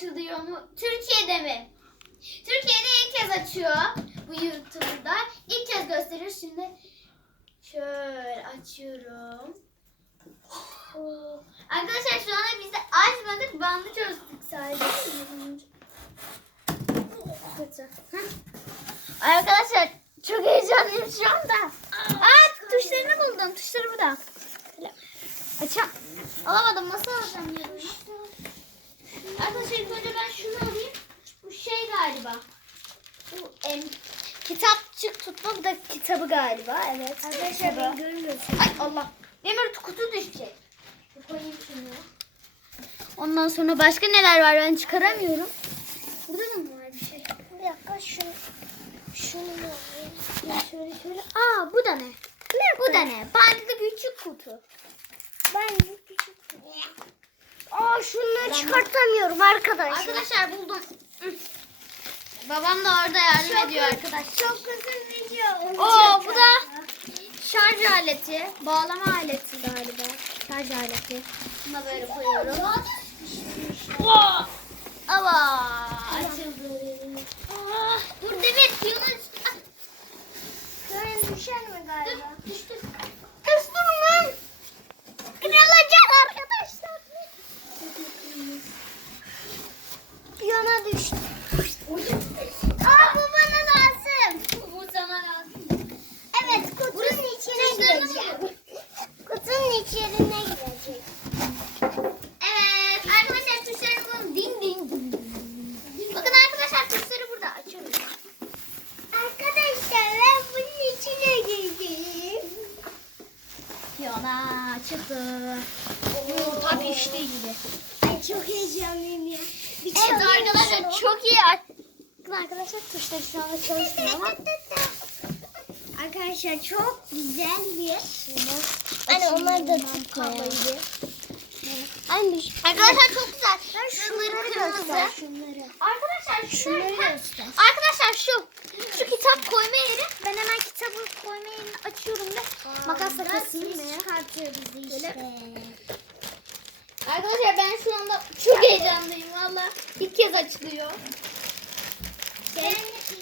açılıyor mu? Türkiye'de mi? Türkiye'de ilk kez açıyor bu YouTube'da. İlk kez gösteriyor. Şimdi şöyle açıyorum. Oo. Arkadaşlar şu anda biz de açmadık. Bandı çözdük sadece. Kötü. Arkadaşlar çok heyecanlıyım şu anda. Aa tuşlarını buldum. Tuşları burada. Böyle Açam. Alamadım. Nasıl alacağım ya? Arkadaşlar ilk önce ben şunu alayım. Bu şey galiba. Bu em, kitapçık tutma. Bu da kitabı galiba. Evet. Arkadaşlar ben görmüyorum. Ay Allah. Demir kutu düşecek. Koyayım şunu. Ondan sonra başka neler var ben çıkaramıyorum. Burada da mı var bir şey? Bir dakika şunu. Şunu mu alayım? Ya şöyle şöyle. Aa bu da ne? Ne bu da ne? Bandlı küçük kutu. Ben bu küçük. Aa şunları çıkartamıyorum arkadaşlar. Arkadaşlar buldum. Babam da orada yardım ediyor arkadaşlar. Çok uzun video Oo bu da şarj aleti, bağlama aleti galiba. Şarj aleti. Bunu da böyle koyuyorum. Ava açıldı. Ah, dur Demir Yunus. Ah, Böyle düşer mi galiba? düştü. Düştü mü? Kırılacak arkadaşlar. Yana düştü. Aa bu bana lazım. Bu sana lazım. Evet kutunun içine Tuşlarını gireceğim. mı? Kutunun içine girecek. Evet arkadaşlar tuşları bulun. Ding ding ding. Bakın arkadaşlar tuşları burada. Açıyorum. Arkadaşlar ben bunun içine gireceğim. Piyona çıktı. Tam işte gibi. Ay çok heyecanlıyım ya. Bir Evet arkadaşlar çok iyi. Arkadaşlar tuşları şu anda çalışmıyor ama. Arkadaşlar çok güzel bir Hani onlar da tıklamayı. Anne Arkadaşlar çok güzel. şunları kırmızı. göster. Şunları. Arkadaşlar Şunları şunları göster. Arkadaşlar şu şu kitap koyma yeri. Ben hemen kitabı koyma yerini açıyorum ve makasla keseyim mi? çıkartıyoruz işte. Arkadaşlar ben şu anda çok heyecanlıyım valla. İlk kez açılıyor.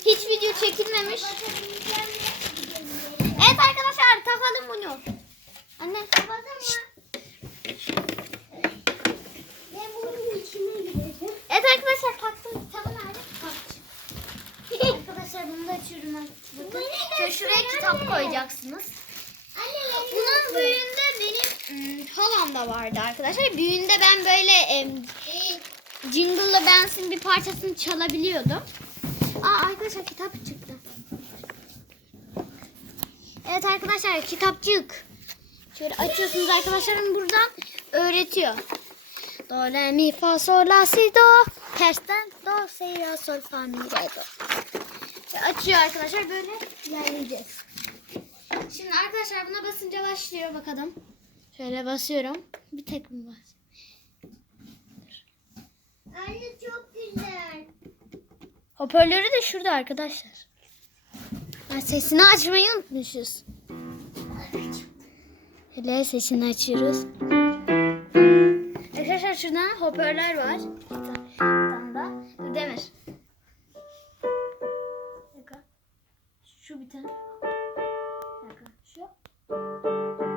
Hiç video çekilmemiş. Evet arkadaşlar takalım bunu. Anne. Şşt. Ben bunun içine gireceğim. Evet arkadaşlar taktım. Kitabı nerede? Bak. arkadaşlar bunu da açıyorum. ben. Bakın. Şöyle kitap koyacaksınız. Bunun büyüğünde benim halamda vardı arkadaşlar. Büyüğünde ben böyle em, Jingle'la Bensin bir parçasını çalabiliyordum. Aa arkadaşlar kitap çıktı. Evet arkadaşlar kitapçık. Şöyle açıyorsunuz arkadaşlarım buradan öğretiyor. Do, re, mi, fa, sol, la, si, do. Tersten do, si, la, sol, fa, mi, re, do. Açıyor arkadaşlar böyle ilerleyeceğiz. Şimdi arkadaşlar buna basınca başlıyor bakalım. Şöyle basıyorum. Bir tek mi bas? Anne çok güzel. Hoparlörü de şurada arkadaşlar. Ha, sesini açmayı unutmuşuz. Hele sesini açıyoruz. Arkadaşlar şurada hoparlör var. Şu bir tane. Şu.